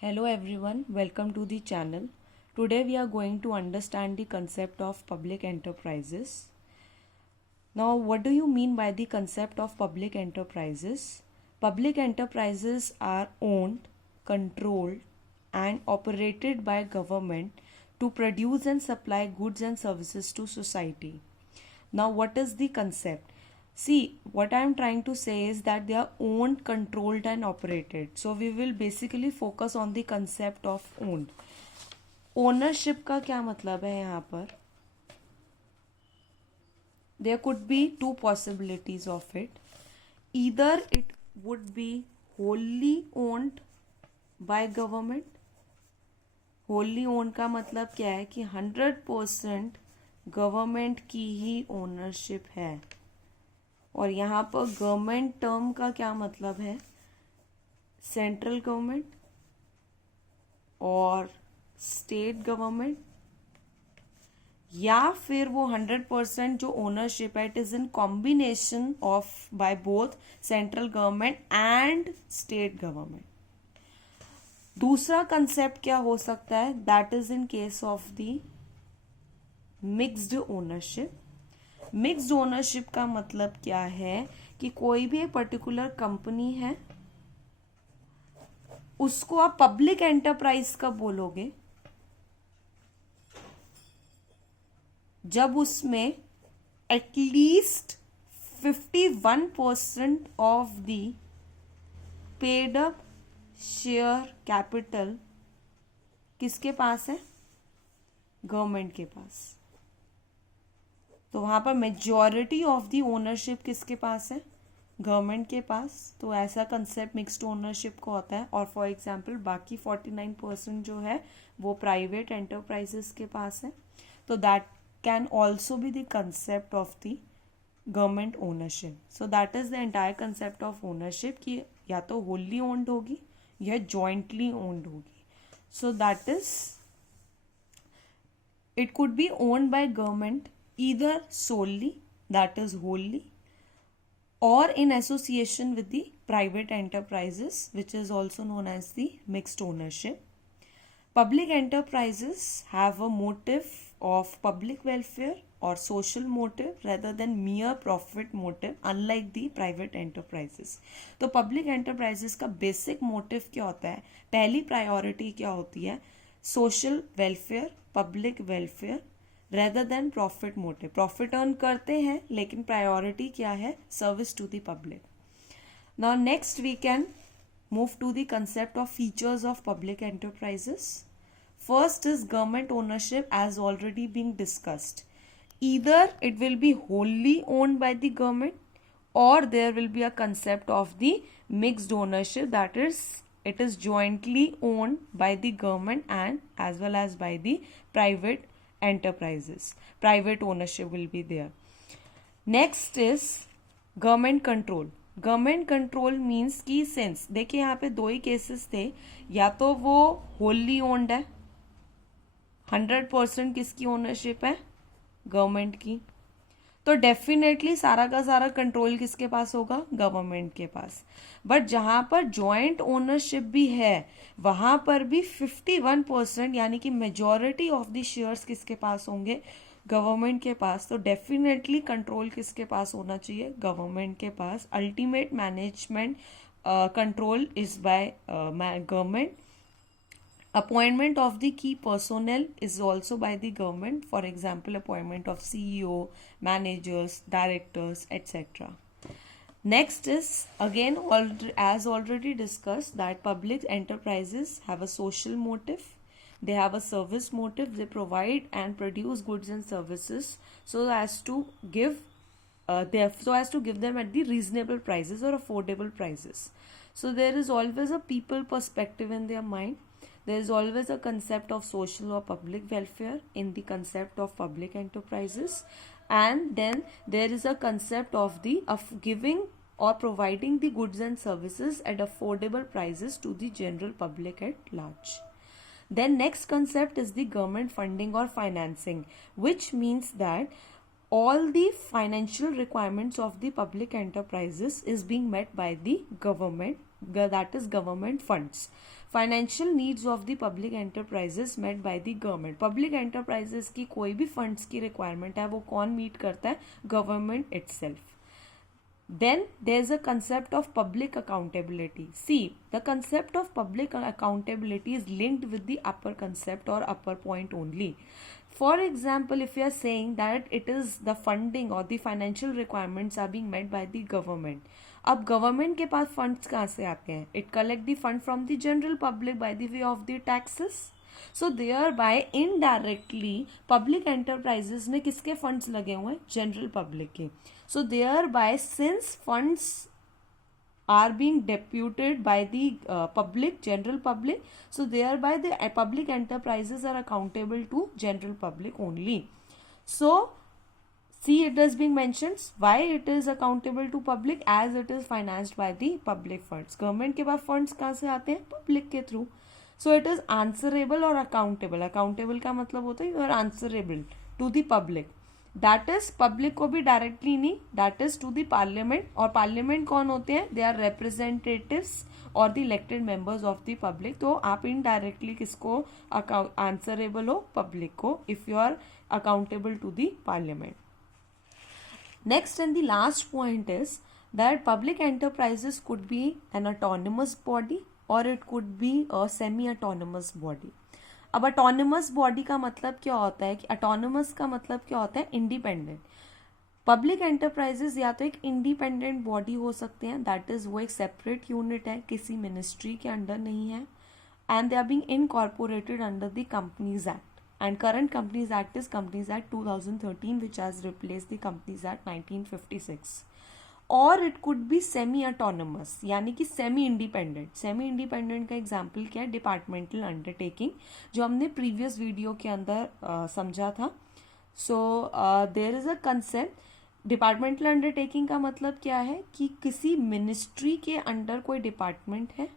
Hello everyone, welcome to the channel. Today we are going to understand the concept of public enterprises. Now, what do you mean by the concept of public enterprises? Public enterprises are owned, controlled, and operated by government to produce and supply goods and services to society. Now, what is the concept? See, what I am trying to say is that they are owned, controlled, and operated. So, we will basically focus on the concept of owned. Ownership का क्या मतलब है यहाँ पर? There could be two possibilities of it. Either it would be wholly owned by government. Wholly owned का मतलब क्या है कि 100% गवर्नमेंट की ही ओनरशिप है. और यहाँ पर गवर्नमेंट टर्म का क्या मतलब है? सेंट्रल गवर्नमेंट और स्टेट गवर्नमेंट, या फिर वो 100% जो ओनरशिप है it is in combination of by both central government and state government. दूसरा कंसेप्ट क्या हो सकता है? That is in case of the mixed ownership. Mixed ownership का मतलब क्या है कि कोई भी एक पर्टिकुलर कंपनी है, उसको आप पब्लिक एंटरप्राइज कब बोलोगे? जब उसमें at least 51% of the paid up share capital किसके पास है? गवर्नमेंट के पास. तो वहां पर मेजॉरिटी ऑफ द ओनरशिप किसके पास है? गवर्नमेंट के पास. तो ऐसा कंसेप्ट मिक्स्ड ओनरशिप को होता है. और फॉर एग्जांपल बाकी 49% जो है वो प्राइवेट एंटरप्राइजेस के पास है. तो that can also be the concept of the government ownership. So that is the entire concept of ownership कि या तो होली ओन्ड होगी या जॉइंटली ओन्ड होगी. So that is it could B owned by government either solely, that is wholly, or in association with the private enterprises, which is also known as the mixed ownership. Public enterprises have a motive of public welfare or social motive rather than mere profit motive, unlike the private enterprises. तो public enterprises का basic motive क्या होता है? पहली priority क्या होती है? social welfare, public welfare rather than profit motive. Profit earn करते हैं लेकिन प्रायोरिटी क्या है? Service to the public. Now next we can move to the concept of features of public enterprises. First is government ownership as already being discussed. Either it will be wholly owned by the government or there will be a concept of the mixed ownership, that is it is jointly owned by the government and as well as by the private enterprises. Private ownership will be there. Next is government control. Government control means कि since देखिए यहाँ पे दो ही cases थे, या तो वो wholly owned है, 100% किसकी ओनरशिप है? गवर्नमेंट की. तो डेफिनेटली सारा का सारा कंट्रोल किसके पास होगा? गवर्नमेंट के पास. बट जहां पर जॉइंट ओनरशिप भी है वहां पर भी 51% यानी कि मेजॉरिटी ऑफ द शेयर्स किसके पास होंगे? गवर्नमेंट के पास. तो डेफिनेटली कंट्रोल किसके पास होना चाहिए? गवर्नमेंट के पास. Ultimate management control is by government. Appointment of the key personnel is also by the government. For example, appointment of CEO, managers, directors, etc. Next is again as already discussed that public enterprises have a social motive. They have a service motive. They provide and produce goods and services so as to give them at the reasonable prices or affordable prices. So there is always a people perspective in their mind. There is always a concept of social or public welfare in the concept of public enterprises, and then there is a concept of giving or providing the goods and services at affordable prices to the general public at large. Then next concept is the government funding or financing, which means that all the financial requirements of the public enterprises is being met by the government that is government funds. Financial needs of the public enterprises met by the government. Public enterprises की कोई भी funds की requirement है वो कौन meet करता है? Government itself. Then there's a concept of public accountability. See, the concept of public accountability is linked with the upper concept or upper point only. For example, if you are saying that it is the funding or the financial requirements are being met by the government, अब government के पास funds कहाँ से आते हैं? It collect the fund from the general public by the way of the taxes. So there by indirectly public enterprises में किसके funds लगे हुए हैं? जनरल पब्लिक के. So there by since funds are being deputed by the public, general public, so thereby the public enterprises are accountable to general public only. So see, it is being mentioned why it is accountable to public, as it is financed by the public funds. Government के पास funds कहाँ से आते हैं? Public के through. So it is answerable or accountable. Accountable का मतलब होता है you are answerable to the public. That is public को भी डायरेक्टली नहीं, that is to the parliament. और पार्लियामेंट कौन होते हैं? दे आर रिप्रेजेंटेटिव्स और the elected members of the public. तो आप इनडायरेक्टली किसको आंसरेबल हो? पब्लिक को, if you are accountable to the parliament. Next and the last point is that public enterprises could be an autonomous body और it could be a semi autonomous body. अब autonomous body का मतलब क्या होता है? कि autonomous का मतलब क्या होता है? इंडिपेंडेंट. पब्लिक एंटरप्राइजेस या तो एक इंडिपेंडेंट बॉडी हो सकते हैं, दैट इज वो एक सेपरेट यूनिट है, किसी मिनिस्ट्री के अंडर नहीं है, and they are being incorporated under the companies act. And current companies act is companies act 2013 which has replaced the companies act 1956. और it could be semi autonomous, यानी कि semi independent. Semi independent का example क्या है? Departmental undertaking, जो हमने previous video के अंदर समझा था. So there is a concept. Departmental undertaking का मतलब क्या है? कि किसी मिनिस्ट्री के अंडर कोई डिपार्टमेंट है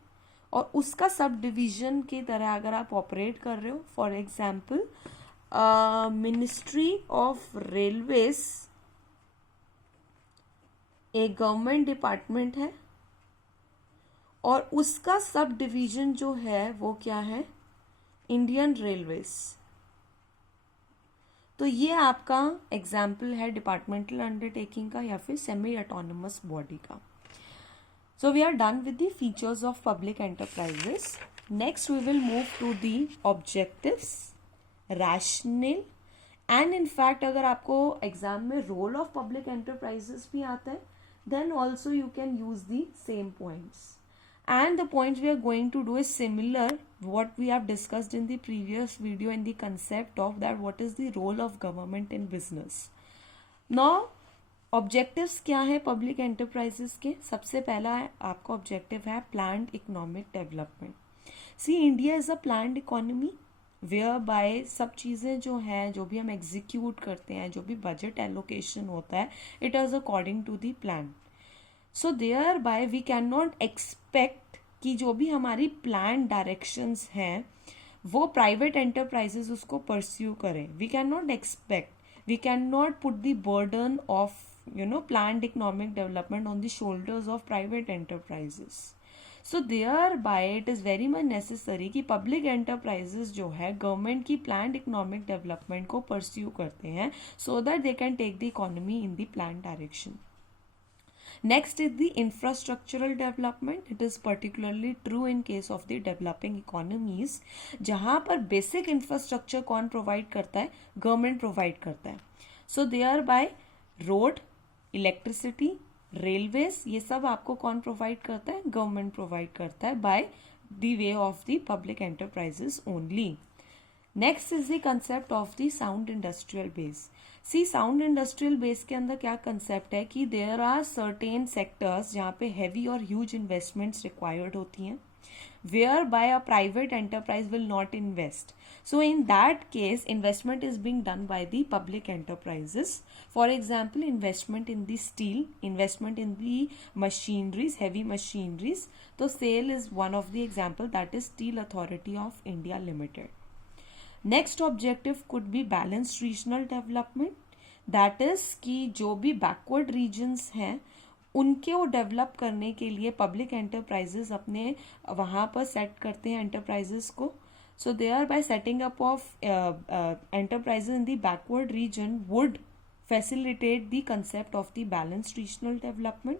और उसका सब डिवीजन की तरह अगर आप ऑपरेट कर रहे हो. For example ministry of railways एक गवर्नमेंट डिपार्टमेंट है और उसका सब डिवीजन जो है वो क्या है? Indian railways. तो ये आपका एग्जाम्पल है डिपार्टमेंटल अंडरटेकिंग का या फिर सेमी ऑटोनमस बॉडी का. So we are done with the features of public enterprises. Next we will move to the objectives, rational and in fact अगर आपको एग्जाम में रोल ऑफ पब्लिक एंटरप्राइजेस भी आता है, then also you can use the same points. And the points we are going to do is similar what we have discussed in the previous video in the concept of that what is the role of government in business. Now objectives क्या है public enterprises के? सबसे पहला है आपका objective है planned economic development. See, India is a planned economy where by सब चीज़ें जो हैं, जो भी हम एग्जीक्यूट करते हैं, जो भी बजट एलोकेशन होता है, it is according to the plan. So there by we can not expect कि जो भी हमारी प्लान डायरेक्शंस हैं वो प्राइवेट एंटरप्राइजेस उसको परस्यू करें. We can not expect, we can not put the burden of planned economic development on the shoulders of private enterprises. So there bye it is very much necessary कि public enterprises जो है government की planned economic development को pursue करते हैं so that they can take the economy in the plan direction. Next is the infrastructural development. It is particularly true in case of the developing economies, जहाँ पर basic infrastructure कौन provide करता है? Government provide करता है. So there by road, electricity, railways, ये सब आपको कौन प्रोवाइड करता है? गवर्नमेंट प्रोवाइड करता है by the way of the public enterprises only. Next is the concept of the sound industrial base. See, sound industrial base के अंदर क्या कंसेप्ट है कि देयर आर सर्टेन सेक्टर्स जहाँ पे हैवी और ह्यूज इन्वेस्टमेंट्स रिक्वायर्ड होती हैं, where by a private enterprise will not invest. So in that case, investment is being done by the public enterprises. For example, investment in the steel, investment in the machineries, heavy machineries. So SAIL is one of the example, that is Steel Authority of India Limited. Next objective could be balanced regional development. That is कि जो भी backward regions हैं उनके वो develop करने के लिए public enterprises अपने वहाँ पर सेट करते हैं एंटरप्राइजेस को. So there by setting up of enterprises in the backward region would facilitate the concept of the balanced regional development.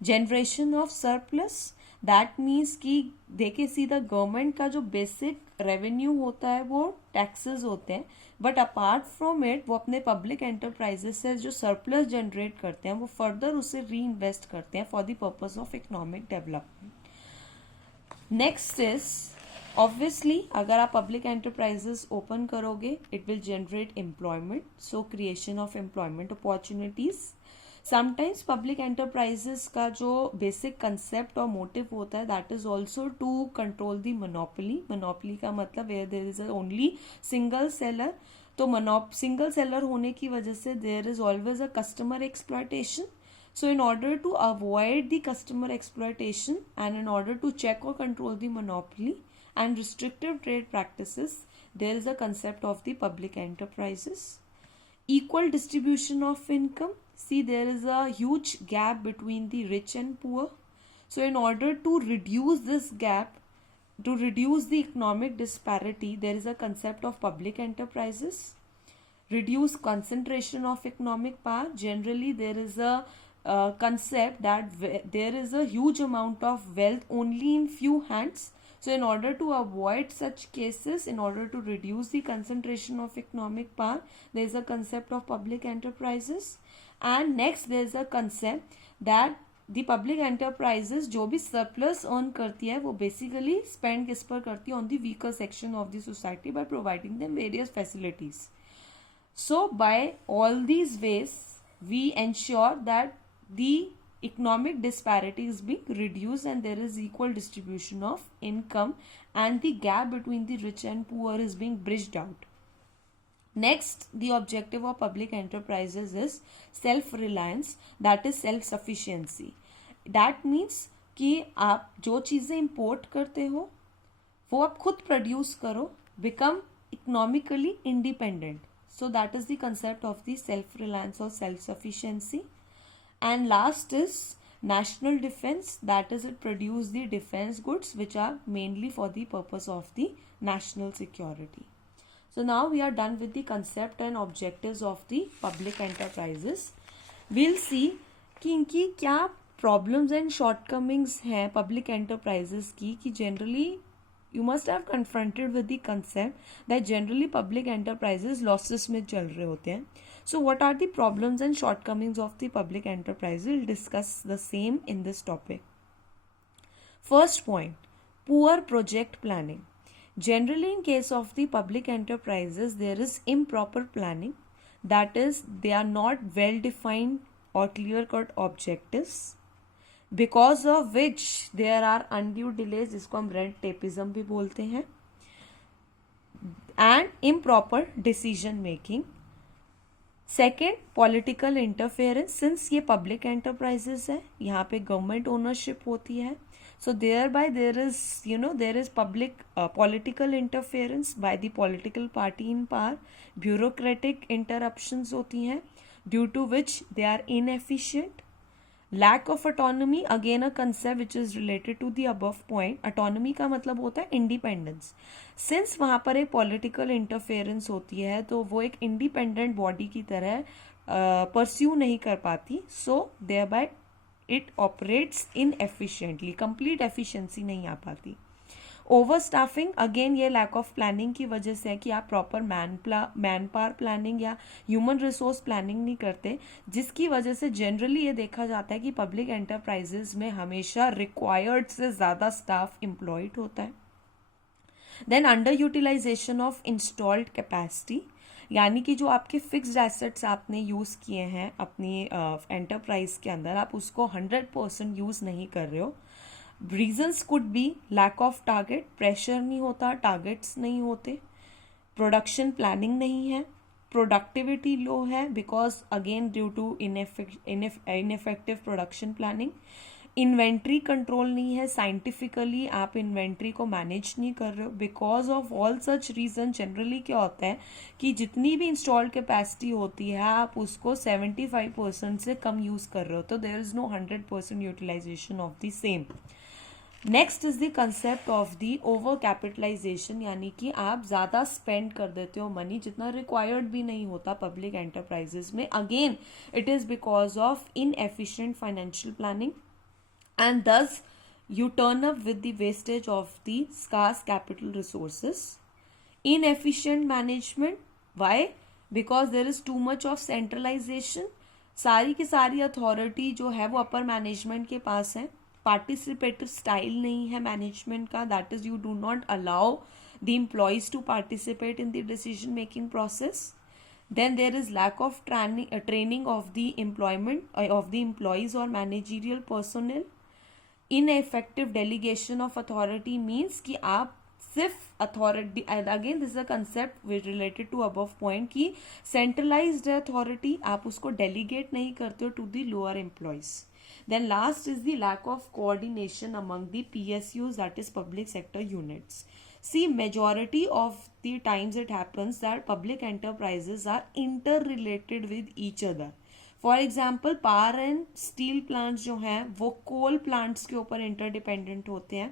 Generation of surplus, that means कि देखे सीधा गवर्नमेंट का जो बेसिक रेवेन्यू होता है वो टैक्सेस होते हैं, बट अपार्ट फ्रॉम इट वो अपने पब्लिक एंटरप्राइजेस से जो सरप्लस जनरेट करते हैं वो फर्दर उसे री इन्वेस्ट करते हैं for the purpose of economic development. Next is obviously अगर आप पब्लिक एंटरप्राइजेस ओपन करोगे it will generate employment, so creation of employment opportunities. Sometimes public enterprises का जो बेसिक कंसेप्ट और मोटिव होता है that is also to control the monopoly. Monopoly का मतलब where there is only single seller, तो single seller होने की वजह से there is always a customer exploitation. So in order to avoid the customer exploitation and in order to check or control the monopoly and restrictive trade practices, there is a concept of the public enterprises. Equal distribution of income. See, there is a huge gap between the rich and poor. So in order to reduce this gap, to reduce the economic disparity, there is a concept of public enterprises. Reduce concentration of economic power. Generally, there is a concept that there is a huge amount of wealth only in few hands. So in order to avoid such cases, in order to reduce the concentration of economic power, there is a concept of public enterprises. And next there is a concept that the public enterprises जो भी surplus earn करती है वो basically spend किस पर करती है, on the weaker section of the society by providing them various facilities. So by all these ways we ensure that the economic disparity is being reduced and there is equal distribution of income and the gap between the rich and poor is being bridged out. Next, the objective of public enterprises is self-reliance, that is self-sufficiency. That means कि आप जो चीज़ें import करते हो वो आप खुद produce करो, become economically independent. So that is the concept of the self-reliance or self-sufficiency. And last is national defense, that is it produce the defense goods which are mainly for the purpose of the national security. So now we are done with the concept and objectives of the public enterprises. We'll see कि इनकी क्या problems and shortcomings हैं public enterprises की, कि generally you must have confronted with the concept that generally public enterprises losses में चल रहे होते हैं. So what are the problems and shortcomings of the public enterprise? We'll discuss the same in this topic. First point, poor project planning. Generally in case of the public enterprises, there is improper planning. That is, they are not well defined or clear cut objectives. Because of which there are undue delays, जिसको हम red tapism भी बोलते हैं, and improper decision making. Second, political interference. Since ये public enterprises है, यहाँ पे government ownership होती है, so there by there is public political interference by the political party in power. Bureaucratic interruptions होती हैं due to which they are inefficient. Lack of autonomy, again a concept which is related to the above point. Autonomy का मतलब होता है independence. Since वहाँ पर एक political interference होती है तो वो एक इंडिपेंडेंट बॉडी की तरह परस्यू नहीं कर पाती, so there bye it operates inefficiently, complete efficiency नहीं आ पाती. ओवर स्टाफिंग, अगेन ये लैक ऑफ प्लानिंग की वजह से है कि आप प्रॉपर मैन पावर प्लानिंग या ह्यूमन रिसोर्स प्लानिंग नहीं करते, जिसकी वजह से जनरली ये देखा जाता है कि पब्लिक एंटरप्राइजेज में हमेशा रिक्वायर्ड से ज़्यादा स्टाफ एम्प्लॉयड होता है. Then under utilisation of installed capacity, यानी कि जो आपके फिक्स्ड एसेट्स आपने यूज़ किए हैं अपनी एंटरप्राइज के अंदर, आप उसको 100% यूज़ नहीं कर रहे हो. Reasons could be lack of target, pressure नहीं होता, टारगेट्स नहीं होते, प्रोडक्शन प्लानिंग नहीं है, प्रोडक्टिविटी लो है because again due to ineffective production planning. Inventory control नहीं है, साइंटिफिकली आप इन्वेंट्री को मैनेज नहीं कर रहे हो। Because of all such reason generally क्या होता है कि जितनी भी इंस्टॉल्ड कैपेसिटी होती है आप उसको 75% से कम यूज कर रहे हो, तो there is no 100% utilisation of the same. Next is the concept of the over capitalisation, यानी कि आप ज़्यादा स्पेंड कर देते हो मनी जितना रिक्वायर्ड भी नहीं होता पब्लिक एंटरप्राइजेस में। Again it is because of inefficient financial planning and thus you turn up with the wastage of the scarce capital resources. Inefficient management, why? Because there is too much of centralization. सारी की सारी authority जो है वो upper management के पास है। Participative style नहीं है मैनेजमेंट का, that is you do not allow the employees to participate in the decision making process. Then there is lack of training of the employment of the employees or managerial personnel. Ineffective delegation of authority means कि आप सिर्फ authority, again this is a concept related to above point कि centralised authority आप उसको delegate नहीं करते हो to the lower employees. Then last is the lack of coordination among the PSUs, that is public sector units. See, majority of the times it happens that public enterprises are interrelated with each other. For example power and steel plants जो हैं वो कोल plants के ऊपर interdependent होते हैं,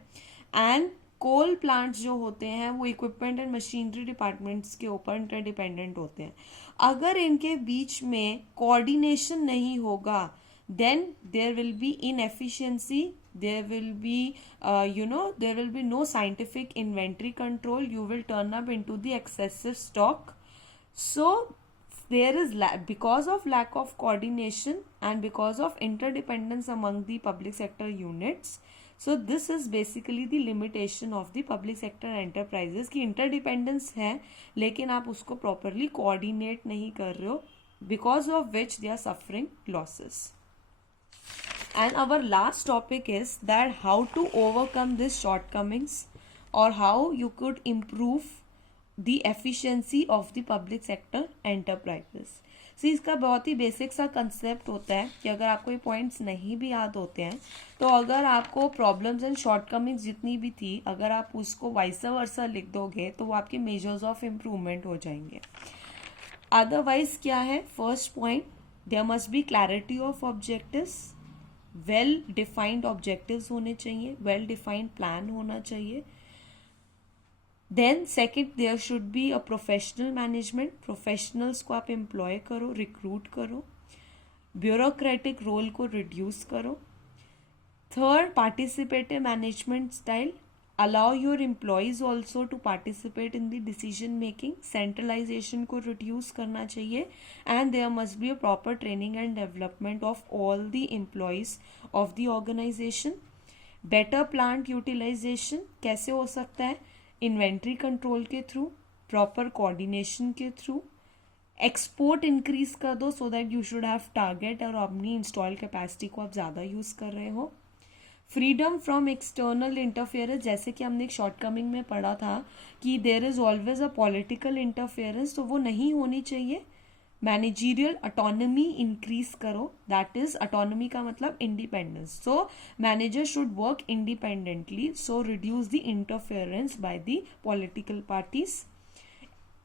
and coal plants जो होते हैं वो इक्विपमेंट एंड मशीनरी डिपार्टमेंट्स के ऊपर इंटरडिपेंडेंट होते हैं. अगर इनके बीच में कोऑर्डिनेशन नहीं होगा then there will be inefficiency, there will be there will be no scientific inventory control, you will turn up into the excessive stock. So there is because of lack of coordination and because of interdependence among the public sector units. So this is basically the limitation of the public sector enterprises कि interdependence है लेकिन आप उसको properly coordinate नहीं कर रहे हो, because of which they are suffering losses. And our last topic is that how to overcome these shortcomings or how you could improve the efficiency of the public sector enterprises. So इसका बहुत ही basic सा concept होता है कि अगर आपको ये points नहीं भी याद होते हैं तो अगर आपको प्रॉब्लम्स एंड शॉर्टकमिंग्स जितनी भी थी अगर आप उसको वाइस वर्सा लिख दोगे तो वो आपके मेजर्स ऑफ इम्प्रूवमेंट हो जाएंगे. अदरवाइज क्या है, first point, there must be clarity of objectives, well defined objectives होने चाहिए, वेल डिफाइंड प्लान होना चाहिए. Then second, there should be a professional management, professionals को आप एम्प्लॉय करो, रिक्रूट करो, ब्यूरोक्रेटिक रोल को रिड्यूस करो. Third, participative management style, allow your employees also to participate in the decision making, centralization को reduce करना चाहिए, and there must be a proper training and development of all the employees of the organization. better plant utilization कैसे हो सकता है, inventory control के through, proper coordination के through, export increase कर दो so that you should have target और अपनी इंस्टॉल कैपेसिटी को आप ज़्यादा यूज़ कर रहे हो. फ्रीडम फ्रॉम एक्सटर्नल इंटरफेरेंस, जैसे कि हमने एक शॉर्टकमिंग में पढ़ा था कि there is always a political interference, तो वो नहीं होनी चाहिए. मैनेजीरियल ऑटोनॉमी इंक्रीज करो, दैट इज ऑटोनॉमी का मतलब independence, so manager should work independently, so reduce the interference by the political parties.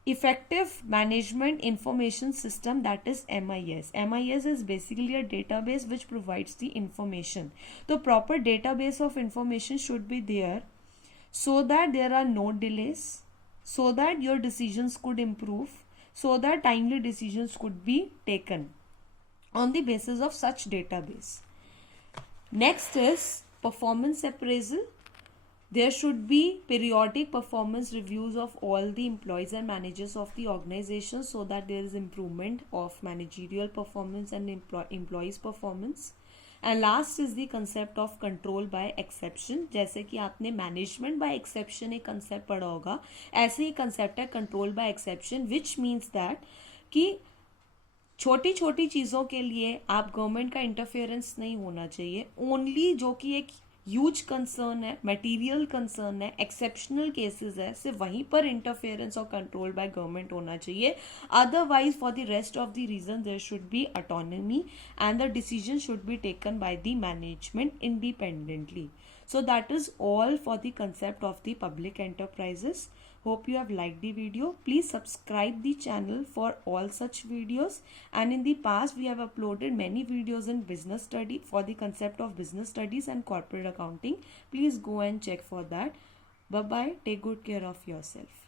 Effective management information system, that is MIS. MIS is basically a database which provides the information. The proper database of information should be there so that there are no delays, so that your decisions could improve, so that timely decisions could be taken on the basis of such database. Next is performance appraisal. There should be periodic performance reviews of all the employees and managers of the organization so that there is improvement of managerial performance and employees performance. And last is the concept of control by exception. जैसे कि आपने management by exception एक concept पढ़ा होगा, ऐसे ही concept है control by exception, which means that कि छोटी छोटी चीज़ों के लिए आप गवर्नमेंट का इंटरफेरेंस नहीं होना चाहिए, ओनली जो कि एक ह्यूज कंसर्न है, मटेरियल कंसर्न है, एक्सेप्शनल केसेस है, सिर्फ वहीं पर इंटरफेरेंस और कंट्रोल बाय गवर्नमेंट होना चाहिए. Otherwise for the rest of the region there should be autonomy and the decision should be taken by the management independently. So that is all for the concept of the public enterprises. Hope you have liked the video. Please subscribe the channel for all such videos. And in the past we have uploaded many videos in business study for the concept of business studies and corporate accounting. Please go and check for that. Bye bye. Take good care of yourself.